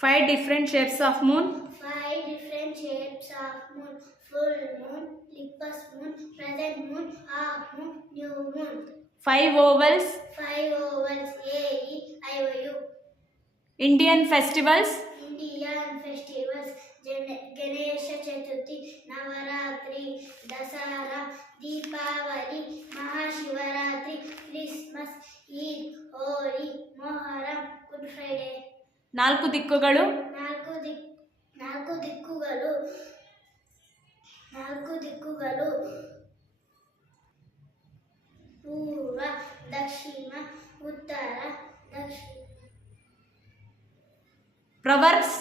5 different shapes of moon. 5 different shapes of moon. Full moon, eclipse moon, crescent moon, half moon, new moon. 5 ovals. 5 ovals. A, E, I, O, U. Indian festivals. Indian festivals. Ganesha Chaturthi, Navaratri, Dasara, Deepavali, Mahashivaratri, Christmas, Eid, Holi, Moharram, Good Friday. 4 ದಿಕ್ಕುಗಳು. ನಾಲ್ಕು ದಿಕ್ಕುಗಳು ಪೂರ್ವ, ದಕ್ಷಿಣ, ಉತ್ತರ, ದಕ್ಷಿಣ. Proverbs.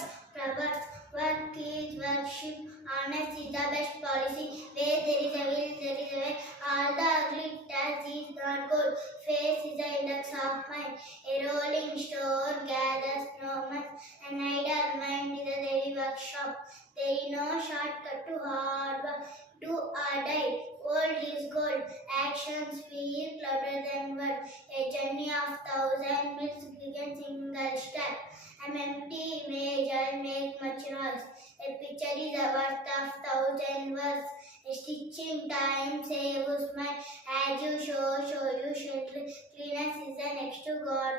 Work is worship. Honest is the best policy. Where there is a will, there is a way. All the ugly task is not good. Face is the index of mind. A rolling stone gathers no much. An idle mind is a daily workshop. There is no shortcut to hard work. Do or die. Old is gold. Actions feel louder than words. A journey of 1,000 miles begins single step. An empty image I'll make much noise. A picture is a worth of 1,000 words. A stitching time saves mine. As you show you shall cleanness is the next to God.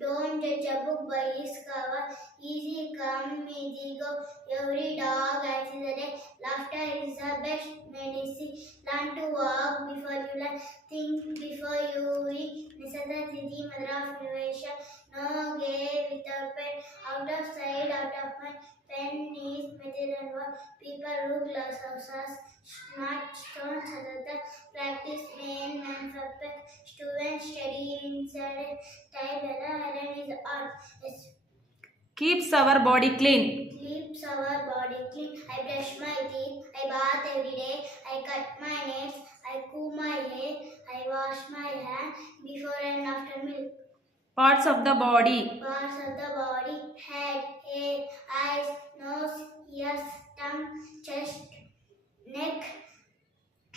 Don't judge a book by its cover. Easy come, easy go. Every dog has his day. Laughter is the best medicine. Learn to walk before you learn. Think before you eat. Necessity is the mother of innovation. No gay without pen. Out of sight, out of mind. Pen is measure and work. People who glass houses. Smart stones other. Practice main man perfect. Students study inside. Type iron is art. Keeps our body clean. Keeps our body clean. I brush my teeth. I bath every day. I cut my nails. I comb my hair. I wash my hands before and after milk. Parts of the body. Parts of the body: head, hair, eyes, nose, ears, tongue, chest, neck,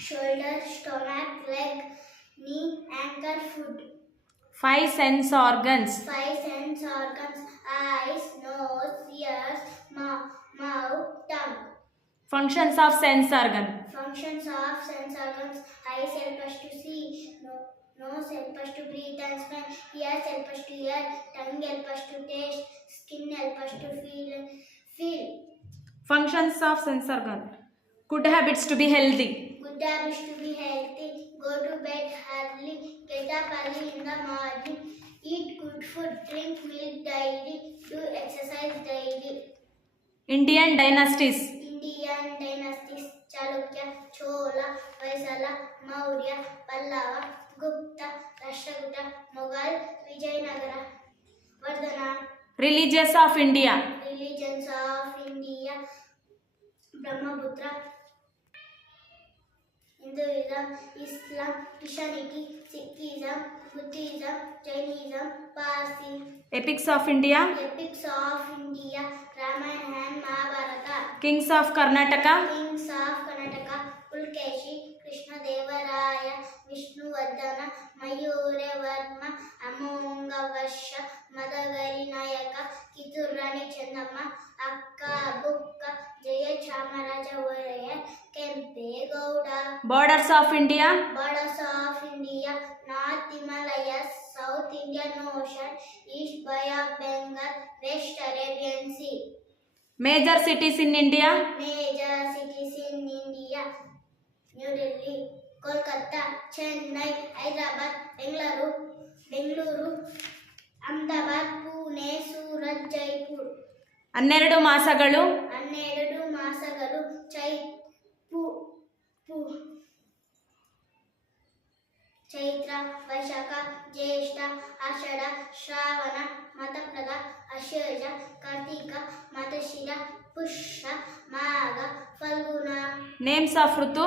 shoulder, stomach, leg, knee, ankle, foot. 5 sense organs. 5 sense organs: eyes, nose, ears, mouth, tongue. Functions of sense organ. Functions of sense organs: eyes help us to see, nose help us to breathe and smell, ears help us to hear, tongue help us to taste, skin help us to feel. Functions of sense organ. Good habits to be healthy. Good habits to be healthy: go to bed early, get up early in the morning, eat good food, drink milk daily, do exercise daily. Indian dynasties. Indian dynasties: Chalukya, Chola, Vaisala, Maurya, Pallava, Gupta, Rashtrakuta, Mughal, Vijayanagara, Vardhana. Religions of India. Religions of India: Brahmaputra, Hinduism, Islam, Christianity, Sikhism, Buddhism, Jainism, Parsi. Epics of India. Epics of India: Ramayana and Mahabharata. Kings of Karnataka. Kings of Karnataka: Pulkeshi, Krishnadevaraya, Vishnuvardhana, Mayurevarma, Amongavasha, Madagari Nayaka, Kiturani Chandamma, Akka Bukka, Jaya Chamaraja Varaya, Kempe Gowda. Borders of India. Borders of India: North Himalayas, South Indian Ocean, East Bay of Bengal, West Arabian Sea. Major cities in India. Major cities in India: New Delhi, Kolkata, Chennai, Hyderabad, Bengaluru, Ahmedabad, Pune, Surat, Jaipur. 12 ಮಾಸಗಳು. 12 ಮಾಸಗಳು: Chaitra, Vaishakha, Jyeshtha, Ashadha, Shravana, ಮತಪ್ರದ, ಅಶ್ವಯುಜ, Kartika, ಮಾತಶಿರ, Pushya, Magha, Phalguna. Names of ಋತು.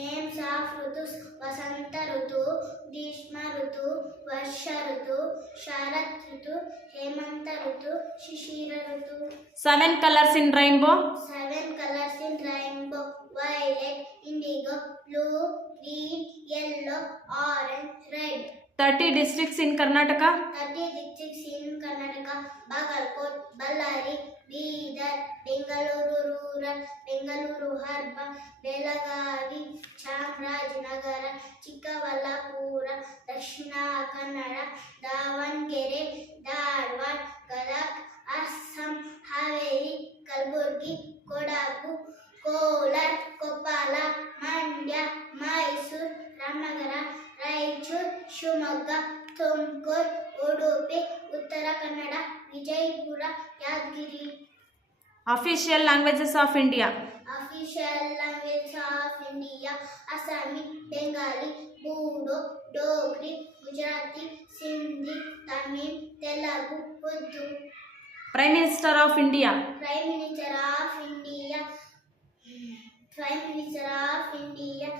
Names of ಋತುಸ್: ವಸಂತ ಋತು, ಗ್ರೀಷ್ಮ ಋತು, ವರ್ಷ ಋತು, ಶರತ್ ಋತು, ಹೇಮಂತ ಋತು, ಶಿಶಿರ ಋತು. 7 colors in rainbow. 7 colors in rainbow: violet, indigo, blue, green, yellow, orange, red. 30 districts in Karnataka. 30 districts in Karnataka: Bagalkot, Ballari, Bidar, Bengaluru rural, Bengaluru urban, Belagavi, Chamarajanagar, Chikkaballapur, Dakshina Kannada, Davanagere, Dharwad, Gadag, Assam, Haveri, Kalaburagi, Kodagu, Kolar, Koppal, Mandya, Mysuru, Ramanagara, Raichur, Shivamogga, Tumakuru, Udupi, Uttara Kannada, Vijayapura, Yadgir. Official languages of India. Official language of India: Assami, Bengali, Bodo, Dogri, Gujarati, Sindhi, Tamil, Telugu, Urdu. Prime Minister of India. Prime Minister of India. Prime Minister of India.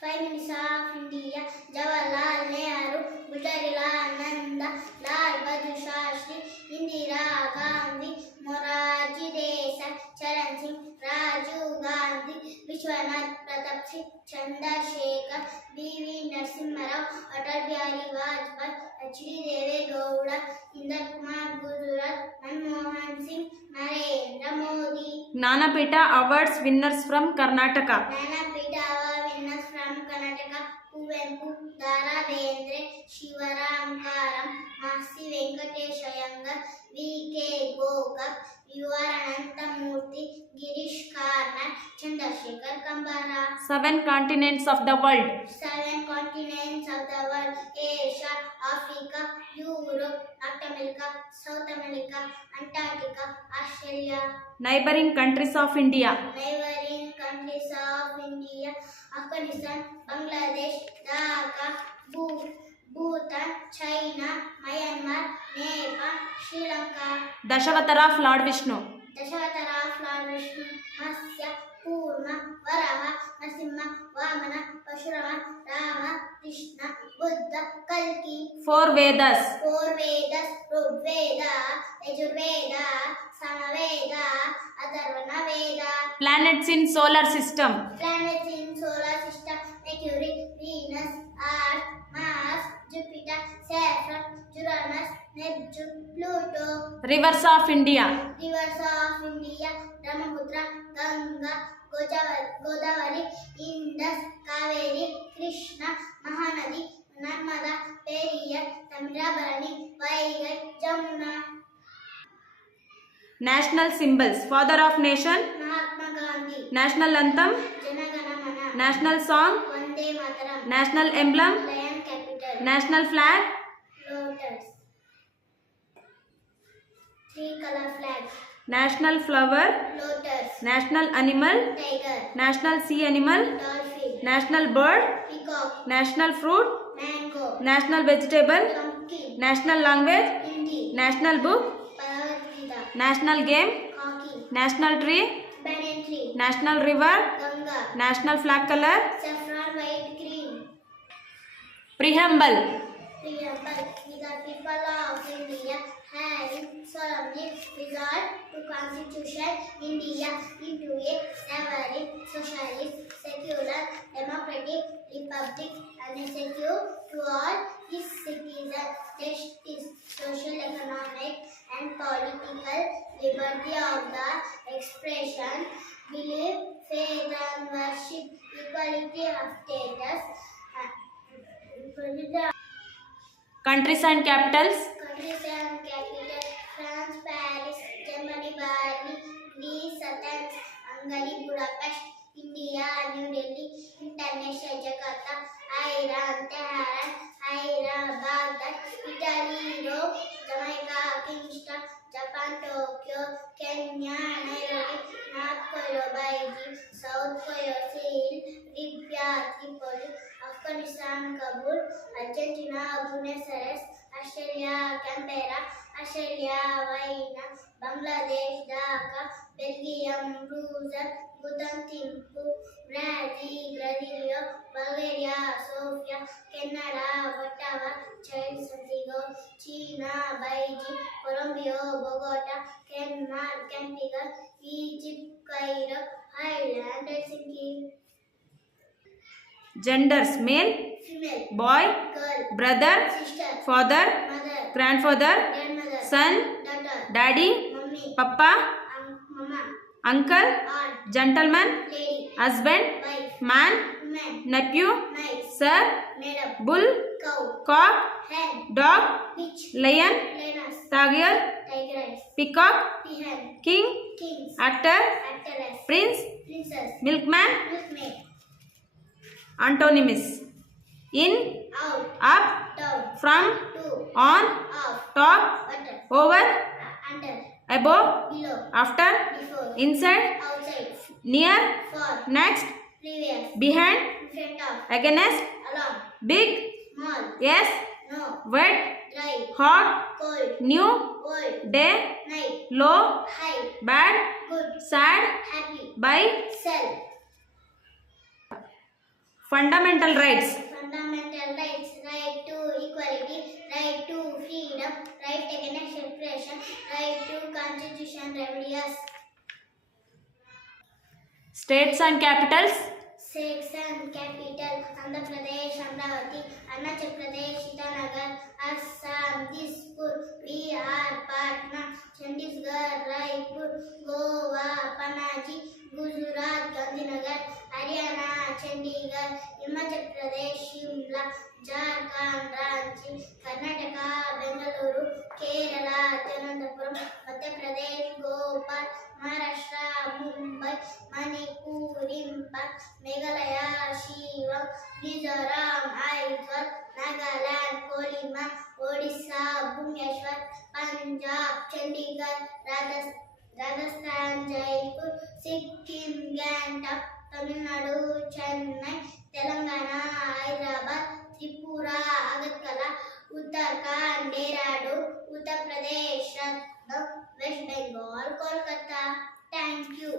Prime Minister of India: Jawaharlal Nehru, Gujarilal Nanda, Lal Bahadur Shastri, Indira Gandhi, Morarji Desai, Charan Singh, Rajiv Gandhi, Vishwanath Pratap Singh, Chandrasekhar, B.V. Narasimha Rao, Atal Bihari Vajpayee, H.D. Deve Gowda, Inder Kumar Gujarat, Manmohan Singh, Narendra Modi. Gnanapita Awards winners from Karnataka. Gnanapita Award winners from Karnataka: Kuvempu, Dara Bendre, Shivaram Karam, Masi Venkatesha Iyengar, V.K. Gokak, U.R. Anantamurthy, Girish Karnad, Chandrasekhar Kambara. 7 continents of the world. 7 continents of the world: Asia, Africa, Europe, North America, South America, Antarctica, Australia. Neighboring countries of India. Neighboring countries of India: Afghanistan, Bangladesh, Dhaka, Bhutan, China, Myanmar, Nepal, Sri Lanka. Dashavatara of Lord Vishnu. Dashavatara of Lord Vishnu: Matsya, Kurma, Varaha, Narasimha, Vamana, Parashurama, Rama, Krishna, Buddha, Kalki. 4 Vedas. 4 Vedas: Rigveda, Yajurveda, Samaveda, Atharvana Veda. Planets in solar system. Planets in solar system: Mercury, Venus, Earth, Mars, Jupiter, Saturn, Uranus, Neptune, Pluto. Rivers of India. Rivers of India: Brahmaputra, Ganga, Godavari, Indus, Kaveri, Krishna, Mahanadi, Narmada, Periyar, Tamilabharani, Vaigai, Jamuna. National symbols. Father of nation. Mahatma Gandhi. National anthem. Janagana Mana. National song. Vande Mataram. National emblem. Lion capital. National flag. Lotus. 3-color flag. National flower. Lotus. National animal. Tiger. National sea animal. Dolphin. National bird. Peacock. National fruit. Mango. National vegetable. Pumpkin. National language. Hindi. National book. Bhagavad Gita. National game. Hockey. National tree. Banyan tree. National river. Ganga. National flag color. Saffron, white, green. Preamble. Preamble. We the people of India having solemnly resolved to constitution India into a sovereign, socialist, secular, democratic republic and secure to all its citizens justice, social, economic and political liberty of the expression, belief, faith and worship, equality of status, Countries and capitals. countries and capital: France, Paris, Germany, Berlin, Greece, Athens, Hungary, Budapest, India, New Delhi, International, Jakarta, Iran, Tehran, Baghdad, Italy, Rome, Jamaica, Kingston, Japan, Tokyo, Kenya, Nairobi, North Korea, Beijing, South Korea, Seoul, Libya, Tripoli, Afghanistan, Kabul, Argentina, Buenos Aires, Australia, Canberra, Australia, Vienna, Bangladesh, Dhaka, Belgium, Brussels, Bhutan, Thimphu, Brazil, Brasilia, Bulgaria, Sofia, Canada, Ottawa, Chile, Santiago, China, Beijing, Colombia, Bogota, Denmark, Antigua, Egypt, Cairo, Ireland, Helsinki. Genders: male, female, boy, girl, brother, sister, father, mother, grandfather, grandmother, son, daughter, daddy, mummy, papa, mama, uncle, aunt, gentleman, lady, husband, wife, man, woman, nephew, nice, sir, madam, bull, cow, cock, hen, dog, witch, lion, lioness, tiger, tigress, peacock, peahen, king, kings, actor, actress, prince, princess, milkman. milkmaid, Antonyms: in, out, up, down, from, to, on, off, top, butter, over, under, above, below, after, before, inside, outside, near, for, next, previous, behind, in front of, against, along, big, small, yes, no, wet, dry, hot, cold, new, old, day, night, low, high, bad, good, sad, happy, by. sell. Fundamental rights: Fundamental rights: right to equality, right to freedom, right against oppression, right to constitution remedies. states and capitals: Section capital: Andhra Pradesh, Amravati; Arunachal Pradesh, Itanagar; Assam, Dispur; Bihar, Patna; Chandigarh, Raipur; Goa, Panaji; Gujarat, Gandhinagar; Haryana, Chandigarh; Himachal Pradesh, Shimla; Jharkhand, Ranchi; Karnataka, Bengaluru; Kerala, Thiruvananthapuram; Madhya Pradesh, Bhopal; Maharashtra, Mumbai; Manipur, Impal; Meghalaya, Shillong; Mizoram, Aizawl; Nagaland, Kohima; Odisha, Bhubaneswar; Punjab, Chandigarh; Rajasthan, Jaipur; Sikkim, Gangtok; Tamil Nadu, Chennai; Telangana, Hyderabad; Tripura, Agartala; Uttarakhand, Dehradun; Uttar Pradesh, Lucknow; West Bengal, Kolkata. Thank you.